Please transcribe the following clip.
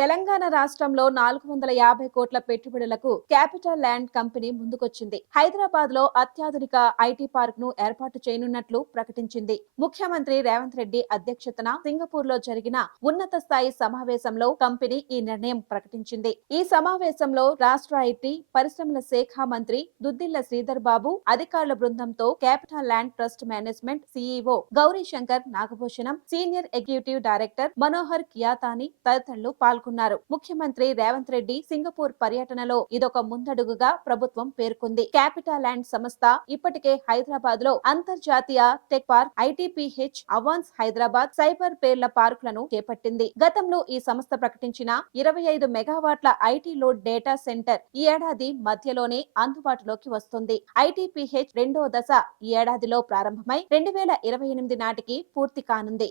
తెలంగాణ రాష్ట్రంలో 450 కోట్ల పెట్టుబడులకు క్యాపిటల్ ల్యాండ్ కంపెనీ ముందుకొచ్చింది. హైదరాబాద్ లో అత్యాధునిక ఐటీ పార్క్ ను ఏర్పాటు చేయనున్నట్లు ప్రకటించింది. ముఖ్యమంత్రి రేవంత్ రెడ్డి అధ్యక్షతన సింగపూర్ లో జరిగిన ఉన్నత స్థాయి సమావేశంలో కంపెనీ ఈ నిర్ణయం ప్రకటించింది. ఈ సమావేశంలో రాష్ట్ర ఐటీ పరిశ్రమల శాఖ మంత్రి దుద్దిల్ల శ్రీధర్ బాబు అధికారుల బృందంతో capital land trust management CEO Gauri Shankar Nagabhushanam, senior executive director Manohar Khiatani తదితరులు పాల్గొన్నారు. ముఖ్యమంత్రి రేవంత్ రెడ్డి సింగపూర్ పర్యటనలో ఇదొక ముందడుగుగా ప్రభుత్వం పేర్కొంది. క్యాపిటల్ ల్యాండ్ సంస్థ ఇప్పటికే హైదరాబాద్ లో అంతర్జాతీయ టెక్ పార్క్, ఐటీపీహెచ్, అవాన్స్ హైదరాబాద్, సైబర్ పేర్ల పార్కులను చేపట్టింది. గతంలో ఈ సంస్థ ప్రకటించిన 25 మెగావాట్ల ఐటీ లోడ్ డేటా సెంటర్ ఈ ఏడాది మధ్యలోనే అందుబాటులోకి వస్తుంది. ఐటీపీహెచ్ రెండో దశ ఈ ఏడాదిలో ప్రారంభమై 2028 నాటికి పూర్తి కానుంది.